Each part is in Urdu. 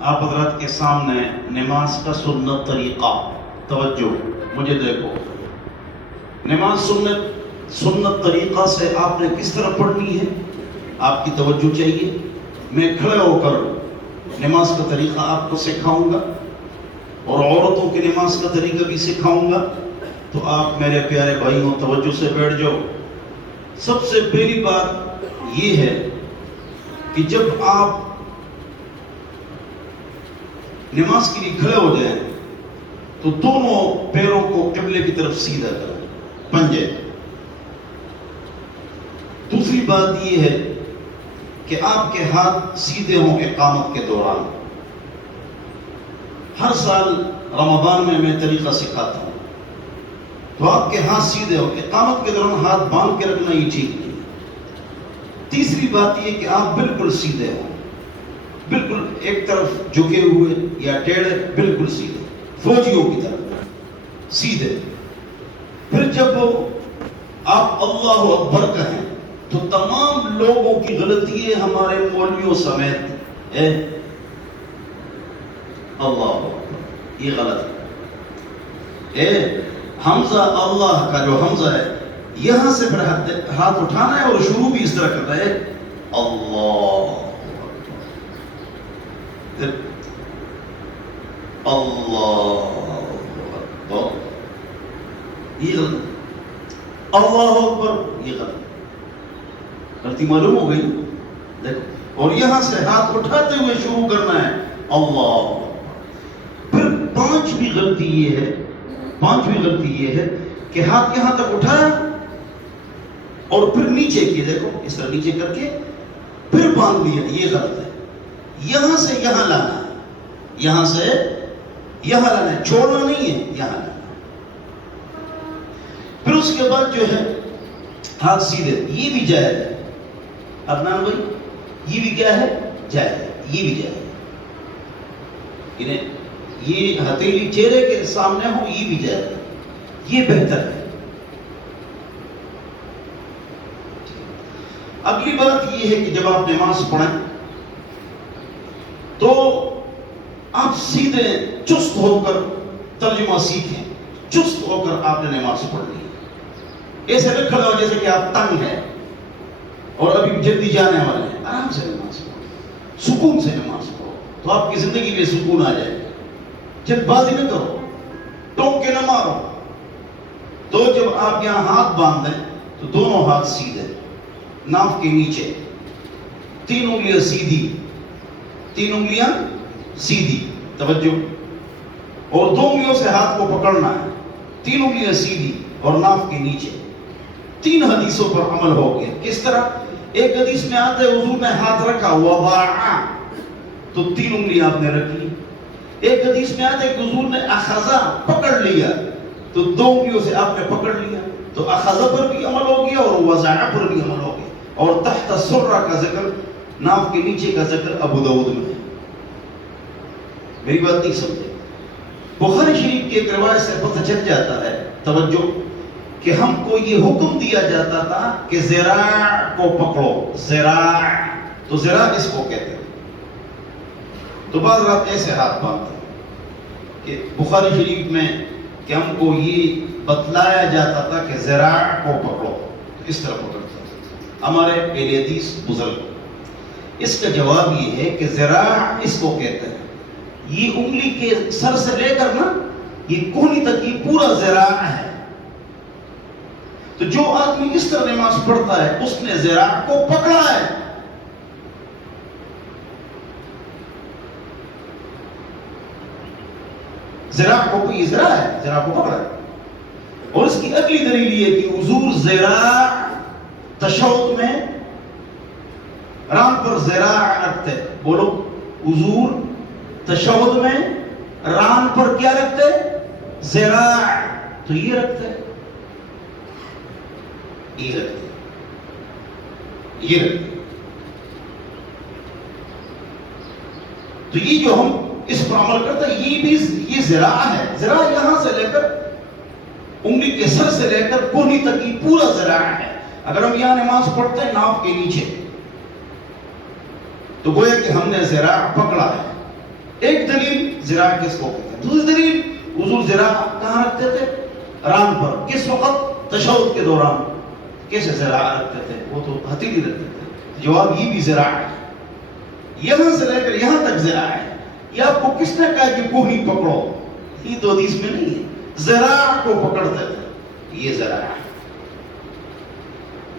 آپ حضرات کے سامنے نماز کا سنت طریقہ، توجہ مجھے دیکھو، نماز سنت طریقہ سے آپ نے کس طرح پڑھنی ہے، آپ کی توجہ چاہیے۔ میں کھڑے ہو کر نماز کا طریقہ آپ کو سکھاؤں گا اور عورتوں کی نماز کا طریقہ بھی سکھاؤں گا، تو آپ میرے پیارے بھائیوں توجہ سے بیٹھ جاؤ۔ سب سے پہلی بات یہ ہے کہ جب آپ نماز کے لیے کھڑے ہو جائیں تو دونوں پیروں کو قبلے کی طرف سیدھا کریں، پنجے۔ دوسری بات یہ ہے کہ آپ کے ہاتھ سیدھے ہوں اقامت کے دوران۔ ہر سال رمضان میں طریقہ سکھاتا ہوں، تو آپ کے ہاتھ سیدھے ہوں اقامت کے دوران، ہاتھ باندھ کے رکھنا یہ ٹھیک نہیں۔ تیسری بات یہ کہ آپ بالکل سیدھے ہوں، بالکل ایک طرف جھکے ہوئے یا ٹیڑھے، بالکل سیدھے، فوجیوں کی طرح سیدھے۔ پھر جب آپ اللہ اکبر کہیں تو تمام لوگوں کی غلطی ہے، ہمارے مولویوں سمیت، اللہ اکبر، یہ غلط ہے۔ حمزہ اللہ کا جو حمزہ ہے، یہاں سے پھر ہاتھ اٹھانا ہے اور شروع بھی اس طرح کرنا ہے، اللہ اللہ اکبر، یہ غلط، اللہ اکبر، یہ غلط، غلطی معلوم ہو گئی؟ دیکھو، اور یہاں سے ہاتھ اٹھاتے ہوئے شروع کرنا ہے، اللہ اکبر۔ پھر پانچویں غلطی یہ ہے کہ ہاتھ یہاں تک اٹھایا اور پھر نیچے کیے، دیکھو اس طرح نیچے کر کے پھر باندھ لیا، یہ غلط ہے۔ یہاں سے یہاں لانا ہے، یہاں سے یہاں لانا ہے، چھوڑنا نہیں ہے، یہاں لانا ہے۔ پھر اس کے بعد جو ہے ہاتھ سیدھے، یہ بھی جائز ہے عدنان بھائی، یہ بھی کیا ہے؟ جائز ہے، یہ بھی جائز ہے، یہ ہتھیلی چہرے کے سامنے ہو، یہ بھی جائز ہے، یہ بہتر ہے۔ اگلی بات یہ ہے کہ جب آپ نماز پڑھیں تو آپ سیدھے چست ہو کر ترجمہ سیکھیں، چست ہو کر آپ نے نماز پڑھنی ہے۔ ایسے نہ کھڑے ہو جیسے کہ آپ تنگ ہیں اور ابھی جلدی جانے والے ہیں، آرام سے نماز پڑھو، سکون سے نماز پڑھو، تو آپ کی زندگی میں سکون آ جائے گا۔ جلد بازی نہ کرو، ٹوک کے نہ مارو۔ تو جب آپ یہاں ہاتھ باندھ دیں تو دونوں ہاتھ سیدھے، ناف کے نیچے، تین انگلیاں سیدھی، تین انگلیاں سیدھی، توجہ، اور دو انگلیوں سے ہاتھ کو پکڑنا ہے، تین انگلیاں سیدھی اور ناف کے نیچے۔ تین حدیثوں پر عمل ہو گیا۔ کس طرح؟ ایک حدیث میں آتا ہے حضور نے ہاتھ رکھا، وضع، تو تین انگلیاں آپ نے رکھ لی۔ ایک حدیث میں آتا ہے کہ حضور نے اخذا، پکڑ لیا، تو دو انگلیوں سے آپ نے پکڑ لیا، تو اخذا پر بھی عمل ہو گیا اور وضع پر بھی عمل ہو گیا۔ اور تحت السرہ کا ذکر، ناف کے نیچے کا ذکر ابو داؤد میں ہے۔ میری بات نہیں سمجھے؟ بخاری شریف کی ایک روایت سے پتہ چل جاتا ہے، توجہ، کہ ہم کو یہ حکم دیا جاتا تھا کہ ذراع کو پکڑو، ذراع، تو ذراع اس کو کہتے ہیں۔ تو بعض رات ایسے ہاتھ باندھتے ہیں کہ بخاری شریف میں کہ ہم کو یہ بتلایا جاتا تھا کہ ذراع کو پکڑو، اس طرح پکڑتے ہیں ہمارے اہل حدیث بزرگ۔ اس کا جواب یہ ہے کہ ذراع اس کو کہتے ہیں، یہ انگلی کے سر سے لے کر نا یہ کوہنی تک یہ پورا ذراع ہے۔ تو جو آدمی اس طرح نماز پڑھتا ہے اس نے ذراع کو پکڑا ہے۔ ذراع کو، یہ ذراع ہے، ذراع کو پکڑا ہے۔ اور اس کی اگلی دلیل یہ کہ حضور ذراع تشہد میں ران پر ذراع رکھتے، بولو، حضور تشہد میں ران پر کیا رکھتے؟ ذراع، تو یہ رکھتے، یہ رکھتے، یہ رکھتے۔ تو یہ جو ہم اس پر عمل کرتے ہیں، یہ بھی یہ ذراع ہے۔ ذراع یہاں سے لے کر انگلی کے سر سے لے کر کوہنی تک یہ پورا ذراع ہے۔ اگر ہم یہاں نماز پڑھتے ہیں ناف کے نیچے، تو گویا کہ ہم نے ذراع پکڑا ہے۔ ایک دلیل ذراع کس کو کہتے ہیں. دوسری دلیل حضور ذراع کہاں رکھتے تھے؟ ران پر. کس وقت؟ تشہد کے دوران. کیسے ذراع رکھتے تھے؟ وہ تو ہتھیلی رکھتے تھے. جواب یہ بھی ذراع ہے. یہاں سے لے کر یہاں تک ذراع ہے. یہ آپ کو کس نے کہا کہ کوہنی پکڑو؟ یہ تو حدیث میں نہیں ہے. ذراع کو پکڑتے تھے. یہ ذراع ہے.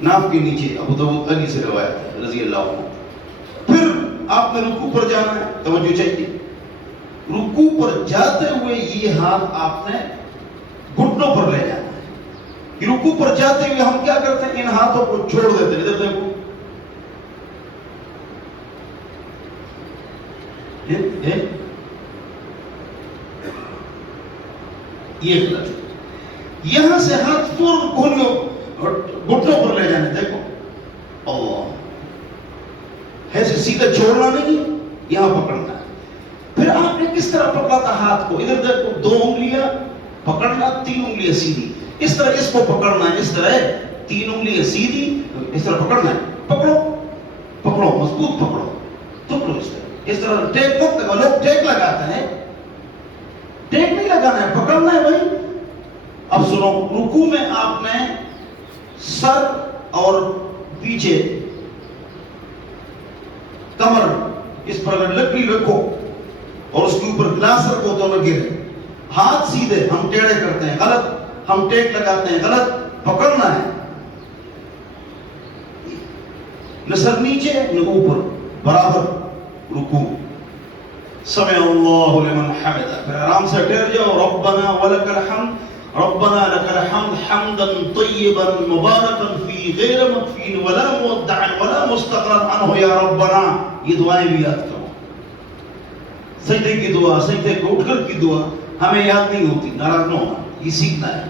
ناف کے نیچے ابو داؤد علی سے روایت ہے رضی اللہ عنہ. پھر آپ نے رکوع پر جانا ہے. توجہ چاہیے. رکوع پر جاتے ہوئے یہ ہاتھ آپ نے گھٹنوں پر لے جانا ہے. رکوع پر جاتے ہوئے ہم کیا کرتے ہیں؟ ان ہاتھوں کو چھوڑ دیتے ہیں. ادھر دیکھو. یہ غلط ہے. یہاں سے ہاتھ فوراً کھولیو اور گھٹنوں پر لے جانے. دیکھو اللہ ایسے سیدھا چھوڑنا نہیں, یہاں پکڑنا ہے. پھر آپ نے کس طرح پکڑا تھا ہاتھ کو؟ ادھر دیکھو. 2 انگلیاں پکڑنا, 3 انگلیاں سیدھی. اس طرح اس کو پکڑنا ہے. اس طرح 3 انگلیاں سیدھی, اس طرح پکڑنا ہے. پکڑو پکڑو, مضبوط پکڑو. پکڑو اس طرح. اس طرح ٹیک مت لگاؤ. لوگ ٹیک لگاتے ہیں. ٹیک نہیں لگانا ہے, پکڑنا ہے بھائی. اب سنو, رکوع میں آپ نے سر اور پیچھے کمر اس پر اگر لکڑی رکھو اور اس کے اوپر گلاس رکھو تو نہ گرے. ہاتھ سیدھے. ہم ٹیڑھے کرتے ہیں, غلط. ہم ٹیک لگاتے ہیں, غلط. پکڑنا ہے. نہ سر نیچے نہ اوپر, برابر. رکوع. سمع اللہ لمن حمدہ. پھر آرام سے ٹھہر جاؤ. ربنا ولک الحمد. ربنا لك الحمد حمدا طيبا مباركا فيه غير مكفين ولا مودعا ولا مستغرا عنه يا ربنا. یہ دعائیں بھی یاد کرو. سجدے کی دعا, سجدے کو اٹھ کر کی دعا ہمیں یاد نہیں ہوتی. ناراض نہ ہونا, یہ سیکھنا ہے.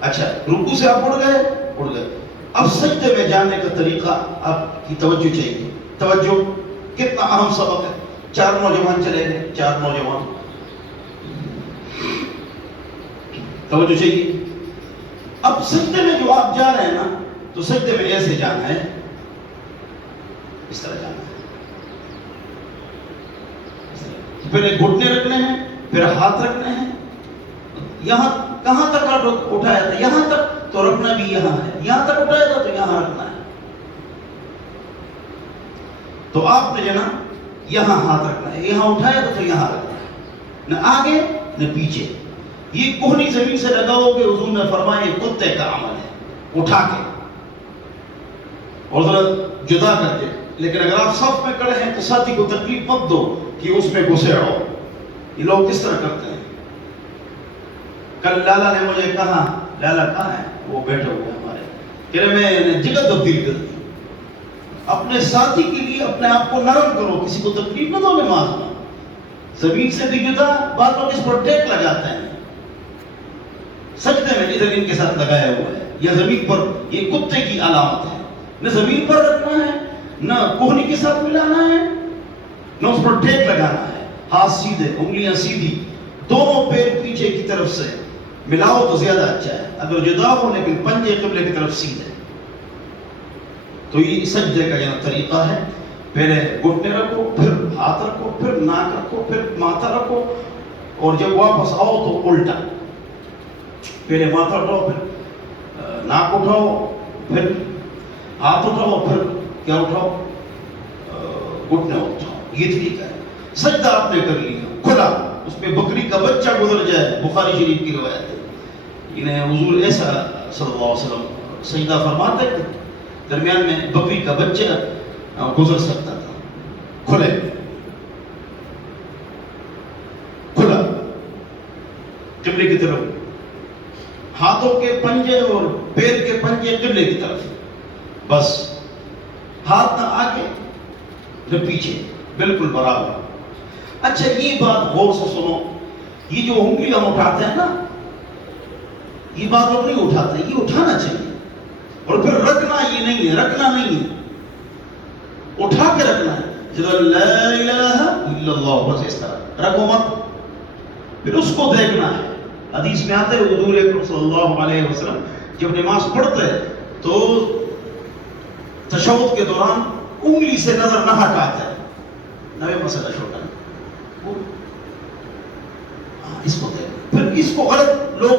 اچھا, رکوع سے آپ اٹھ گئے, اٹھ گئے. اب سجدے میں جانے کا طریقہ آپ کی توجہ چاہیے. توجہ. کتنا اہم سبق ہے. 4 نوجوان چلے گئے. 4 نوجوان. توجہ چاہیے. اب سجدے میں جو آپ جا رہے ہیں نا, تو سجدے میں ایسے جانا ہے, اس طرح جانا ہے. پہلے گھٹنے رکھنے ہیں, پھر ہاتھ رکھنے ہیں. یہاں کہاں تک اٹھایا تھا؟ یہاں تک. تو رکھنا بھی یہاں ہے. یہاں تک اٹھایا تھا تو یہاں رکھنا ہے. تو آپ نے جو نا یہاں ہاتھ رکھنا ہے. یہاں اٹھایا تھا تو یہاں رکھنا ہے. نہ آگے نہ پیچھے. یہ کوہنی زمین سے لگاؤ گے, حضور نے فرمایا یہ کتے کا عمل ہے. اٹھا کے اور ذرا جدا کر کے. لیکن اگر آپ صف میں کھڑے ہیں تو ساتھی کو تکلیف مت دو کہ اس میں گھسے رہو. یہ لوگ کس طرح کرتے ہیں. کل لالا نے مجھے کہا, لالا کہاں ہے؟ وہ بیٹھے ہوئے ہمارے. کہ میں نے جگہ تبدیل کر دی. اپنے ساتھی کے لیے اپنے آپ کو نرم کرو, کسی کو تکلیف نہ دو نماز میں. زمین سے بھی جدا. بعض لوگ اس پر ٹیک لگاتے ہیں سجدے میں, ادھر ان کے ساتھ لگایا ہوا ہے. یا زمین پر, یہ کتے کی علامت ہے. نہ زمین پر رکھنا ہے, نہ کوہنی کے ساتھ ملانا ہے, نہ اس پر ٹیک لگانا ہے. ہاتھ سیدھے, انگلیاں سیدھی, دونوں پیر پیچھے کی طرف سے ملاؤ تو زیادہ اچھا ہے. اگر جدا ہو لیکن پنجے قبلے کی طرف سیدھے. تو یہ سجدے کا یہ طریقہ ہے. پہلے گھٹنے رکھو, پھر ہاتھ رکھو, پھر ناک رکھو, پھر ماتھا رکھو, اور جب واپس آؤ تو الٹا. پہلے ماتھا اٹھاؤ, پھر ناک اٹھاؤ, پھر ہاتھ اٹھاؤ, پھر کیا اٹھاؤ, گھٹنے اٹھاؤ. یہ طریقہ ہے. سجدہ آپ نے کر لیا کھلا, اس میں بکری کا بچہ گزر جائے, بخاری شریف کی روایت ہے. انہیں حضور ایسا صلی اللہ علیہ وسلم سجدہ فرماتے کہ درمیان میں بکری کا بچہ گزر سکتا تھا. کھلے, کھلا قبلے کی طرف. ہاتھوں کے پنجے اور پیر کے پنجے قبلے کی طرف. بس ہاتھ نہ آگے نہ پیچھے, بالکل برابر. اچھا, یہ بات غور سے سنو. یہ جو انگلی ہم اٹھاتے ہیں نا, یہ بات لوگ نہیں اٹھاتے. یہ اٹھانا چاہیے. اور پھر رکھنا یہ نہیں ہے, رکھنا نہیں ہے, اٹھا کے رکھنا ہے. جب لا الہ الا اللہ, بس اس طرح رکھو مت. پھر اس کو دیکھنا ہے. حدیث میں آتے ہیں حضور اکرم صلی اللہ علیہ وسلم جب نماز پڑھتے ہیں تو تشہد کے دوران انگلی سے نظر نہ ہٹاتے. نوے مسئلہ چھوٹا ہے, وہ اس کو دیکھ. پھر اس کو غلط لوگ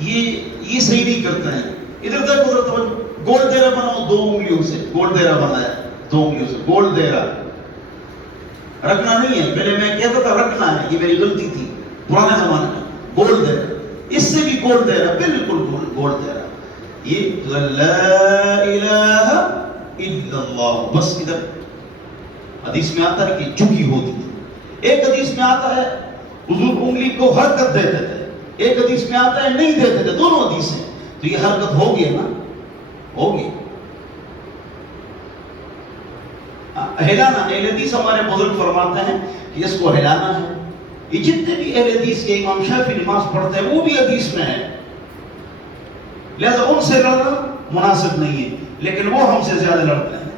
یہ صحیح نہیں کرتے ہیں. ادھر تک ادھر توجہ. گول دیرا بناؤ 2 انگلیوں سے, گول دیرا بنایا 2 انگلیوں سے, گول دیرا رکھنا نہیں ہے. پہلے میں کہتا تھا رکھنا ہے, یہ میری غلطی تھی پرانے زمانے میں. گول دیرا, اس سے بھی گول دیرا, بالکل گول دیرا. یہ لا الہ الا اللہ, بس ادھر حدیث میں آتا ہے کہ جھکی ہوتی تھی. ایک حدیث میں آتا ہے حضور انگلی کو حرکت دیتے تھے, ایک حدیث میں آتا ہے نہیں دیتے تھے. دونوں حدیث ہیں. تو یہ حرکت ہوگی نا, ہوگی. ہلانا, اہل حدیث ہمارے بزرگ فرماتے ہیں کہ اس کو ہلانا ہے. یہ جتنے بھی اہل حدیث کے امام شافعی نماز پڑھتے ہیں وہ بھی حدیث میں ہے, لہذا ان سے لڑنا مناسب نہیں ہے. لیکن وہ ہم سے زیادہ لڑتے ہیں.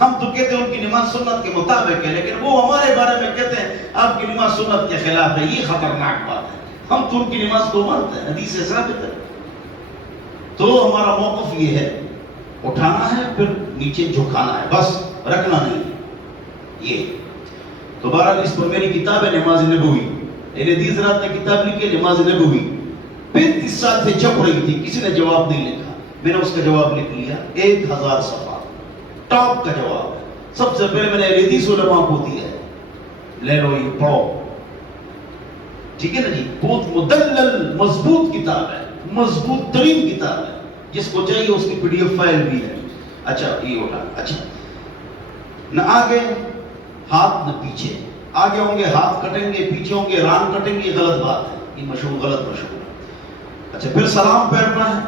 ہم تو کہتے ہیں ان کی نماز سنت کے مطابق ہے, لیکن وہ ہمارے بارے میں کہتے ہیں آپ کی نماز سنت کے خلاف ہے. یہ خطرناک بات ہے. ہم تو ان کی نماز کو مانتے ہیں, حدیث سے ثابت ہے. تو ہمارا موقف یہ ہے, اٹھانا ہے پھر نیچے جھکانا ہے, بس رکھنا نہیں. یہ تو بہرحال اس پر میری کتاب ہے نماز نبوی. اہل حدیث رات نے کتاب لکھی نماز نبوی, 35 سال سے چھپ رہی تھی, کسی نے جواب نہیں لکھا. میں نے اس کا جواب لکھ لیا, 1000 صفحہ ٹاپ کا جواب ہے. سب سے پہلے میں نے اہل حدیث علماء کو دیا ہے, لے لو یہ پڑھو. ٹھیک ہے نا جی. بہت مدلل مضبوط کتاب ہے, مضبوط ترین کتاب ہے. جس کو چاہیے اس کی PDF فائل بھی ہے. اچھا یہ ہوتا. اچھا نہ آگے ہاتھ نہ پیچھے. آگے ہوں گے ہاتھ کٹیں گے, پیچھے ہوں گے ران کٹیں گے. غلط بات ہے, یہ مشہور غلط مشہور ہے. اچھا پھر سلام پھیرنا ہے.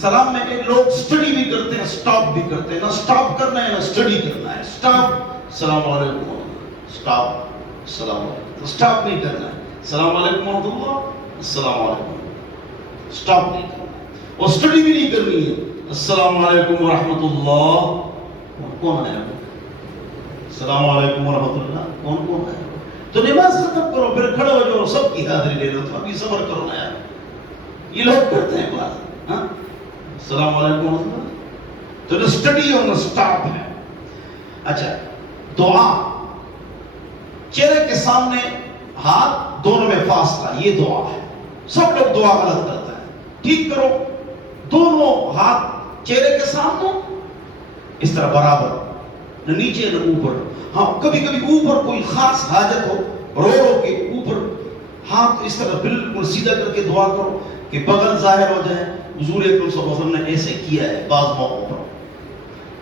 سلام میں لوگ اسٹڈی بھی کرتے ہیں, سٹاپ بھی کرتے ہیں. نہ سٹاپ کرنا ہے نہ اسٹڈی کرنا ہے. سٹاپ السلام علیکم, سٹاپ السلام علیکم, تو سٹاپ نہیں کرنا ہے. السلام علیکم ورحمۃ اللہ, السلام علیکم, سٹاپ نہیں کرنا. اور اسٹڈی بھی نہیں کرنی ہے. السلام علیکم ورحمۃ اللہ, کون ہے السلام علیکم ورحمۃ اللہ, کون کون ہے. تو نماز ختم کرو, پھر کھڑے ہو جاؤ, سب کی حاضری لے لو. تو ابھی صبر کرو نا یار, یہ لوگ کرتے ہیں بات. ہاں السلام علیکم ورحمۃ اللہ, تو نہ اسٹڈی اور نہ سٹاپ ہے. اچھا دعا, چہرے کے سامنے ہاتھ, دونوں میں فاصلہ, یہ دعا ہے. سب لوگ دعا غلط کرتے ہیں. ٹھیک کرو, دونوں ہاتھ چہرے کے سامنے اس طرح برابر, نہ نیچے نہ اوپر. ہاں کبھی کبھی اوپر کوئی خاص حاجت ہو, رو رو کے اوپر ہاتھ اس طرح بالکل سیدھا کر کے دعا کرو کہ بغل ظاہر ہو جائے. حضور اکرم صلی اللہ علیہ وسلم نے ایسے کیا ہے بعض موقعوں پر.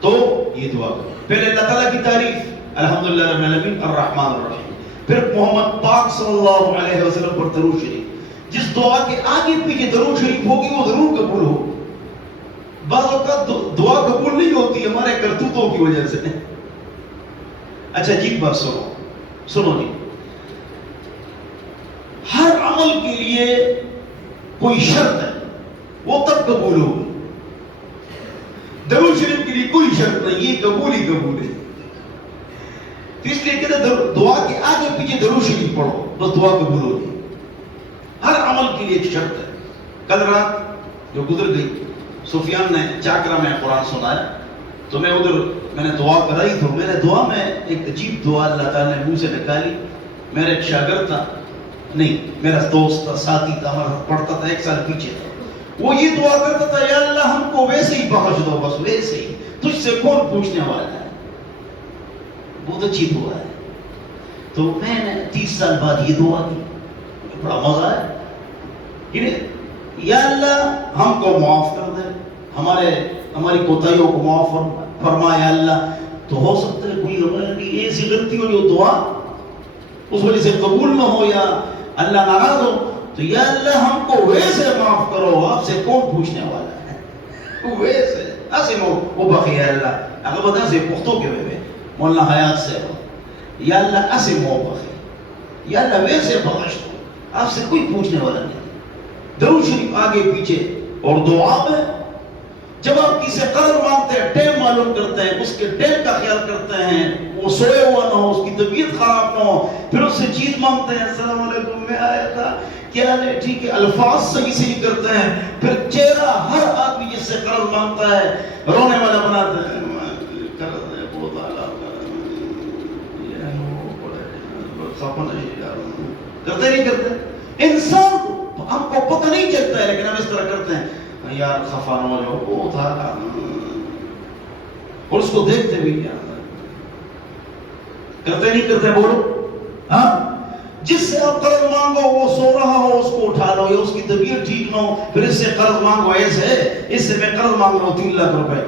تو یہ دعا کرو. پہلے اللہ تعالیٰ کی تعریف, الحمدللہ رب العالمین الرحمن الرحیم. پھر محمد پاک صلی اللہ علیہ وسلم پر درود شریف. جس دعا کے آگے پیچھے درود شریف ہوگی وہ ضرور قبول ہوگی. بعض اوقات دعا قبول نہیں ہوتی ہمارے کرتوتوں کی وجہ سے. اچھا جی بات سنو جی. ہر عمل کے لیے کوئی شرط ہے, وہ تب قبول ہوگی. درود شریف کے لیے کوئی شرط نہیں, یہ قبول ہی قبول ہے. تو اس لیے کہتے ہیں دعا کے آگے پیچھے درود شریف پڑھو, بس دعا قبول ہوگی. ہر عمل کے لیے ایک شرط ہے. کل رات جو گزر گئی, سفیان نے چاکرا میں قرآن سنایا, تو میں ادھر میں نے دعا کرائی. تو میں نے دعا میں ایک عجیب دعا اللہ تعالیٰ نے منہ سے نکالی. میرا ایک شاگرد تھا, نہیں میرا دوست تھا, ساتھی تھا, ہمارا پڑھتا تھا, 1 سال پیچھے تھا. وہ یہ دعا کرتا تھا, یا اللہ ہم کو ویسے ہی بخش دو, بس ویسے ہی, تجھ سے کون پوچھنے والا ہے. بہت اچھی دعا ہے. تو میں نے 30 سال بعد یہ دعا کی, بڑا مزہ ہے. یا اللہ ہم کو معاف کر دے, ہماری کوتاہیوں کو معاف فرما یا اللہ. تو ہو سکتا ہے کوئی ہماری ایسی غلطی ہو جو دعا اس وجہ سے قبول نہ ہو یا اللہ ناراض ہو. تو یا اللہ ہم کو ویسے معاف کرو, آپ سے کون پوچھنے والا ہے. ویسے ایسے وہ بخی یا اللہ, اگر بتا سے پختوں کے میں مولانا حیات سے ہو, یا اللہ ایسے مو بخی, یا اللہ ویسے بخش دو, آپ سے کوئی پوچھنے والا نہیں. درود شریف آگے پیچھے. اور دعا میں جب آپ کسی سے قرض مانگتے ہیں, ٹائم معلوم کرتے ہیں, اس کے ٹائم کا خیال کرتے ہیں, وہ سوئے ہوا نہ ہو, اس کی طبیعت خراب نہ ہو, پھر اس سے چیز مانگتے ہیں, السلام علیکم میں آیا تھا, کیا ہے ٹھیک ہے, الفاظ صحیح کرتے ہیں. پھر چہرہ ہر آدمی جس سے قرض مانگتا ہے رونے والا بناتے ہیں, قرض ہے بہت اعلیٰ, کرتے نہیں کرتے. انسان ہم کو پتہ نہیں چلتا ہے لیکن ہم اس طرح کرتے ہیں یار خفا نہ ہو جاؤ وہ تھا اور اس کو دیکھتے بھی کیا کرتے نہیں کرتے بولو ہاں جس سے آپ قرض مانگو وہ سو رہا ہو اس کو اٹھا لو یا اس کی طبیعت ٹھیک نہ ہو پھر اس سے قرض مانگو ایسے اس سے میں قرض مانگ رہا ہوں 3 لاکھ روپے